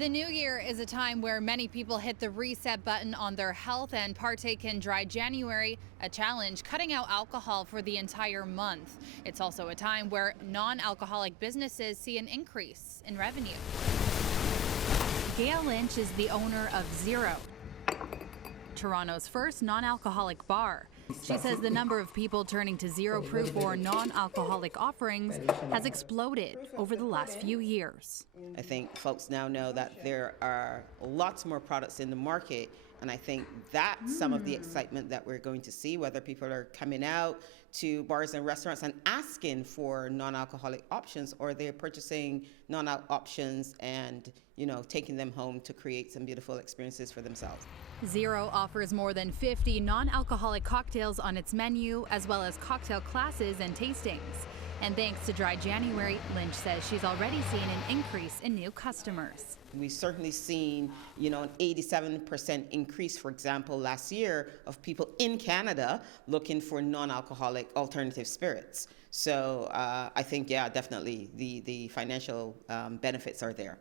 The new year is a time where many people hit the reset button on their health and partake in Dry January, a challenge cutting out alcohol for the entire month. It's also a time where non-alcoholic businesses see an increase in revenue. Gail Lynch is the owner of Zero, Toronto's first non-alcoholic bar. She says the number of people turning to zero proof or non-alcoholic offerings has exploded over the last few years. I think folks now know that there are lots more products in the market, and I think that's some of the excitement that we're going to see, whether people are coming out to bars and restaurants and asking for non-alcoholic options, or they're purchasing non-alcoholic options and, taking them home to create some beautiful experiences for themselves. Zero offers more than 50 non-alcoholic cocktails on its menu, as well as cocktail classes and tastings. And thanks to Dry January, Lynch says she's already seen an increase in new customers. We've certainly seen, an 87% increase, for example, last year of people in Canada looking for non-alcoholic alternative spirits. So I think, definitely the financial benefits are there.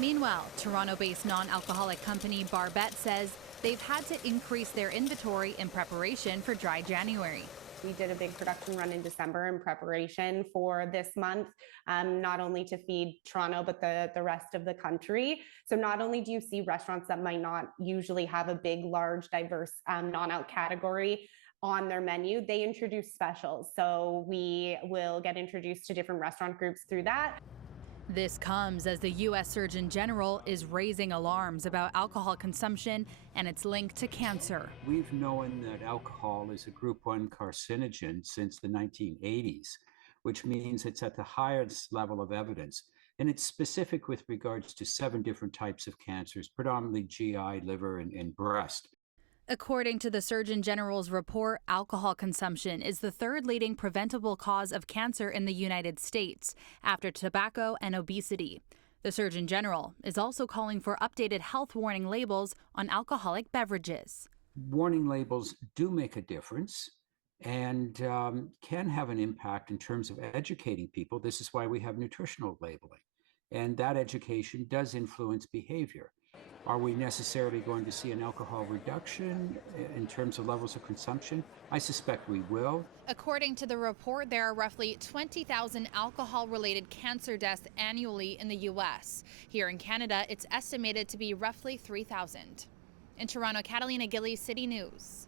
Meanwhile, Toronto-based non-alcoholic company Barbett says they've had to increase their inventory in preparation for Dry January. We did a big production run in December in preparation for this month, not only to feed Toronto, but the rest of the country. So not only do you see restaurants that might not usually have a big, large, diverse non-alc category on their menu, they introduce specials. So we will get introduced to different restaurant groups through that. This comes as the U.S. Surgeon General is raising alarms about alcohol consumption and its link to cancer. We've known that alcohol is a group 1 carcinogen since the 1980s, which means it's at the highest level of evidence. And it's specific with regards to 7 different types of cancers, predominantly GI, liver, and breast. According to the Surgeon General's report, alcohol consumption is the 3rd leading preventable cause of cancer in the United States, after tobacco and obesity. The Surgeon General is also calling for updated health warning labels on alcoholic beverages. Warning labels do make a difference and can have an impact in terms of educating people. This is why we have nutritional labeling. And that education does influence behavior. Are we necessarily going to see an alcohol reduction in terms of levels of consumption? I suspect we will. According to the report, there are roughly 20,000 alcohol-related cancer deaths annually in the U.S. Here in Canada, it's estimated to be roughly 3,000. In Toronto, Catalina Gillies, City News.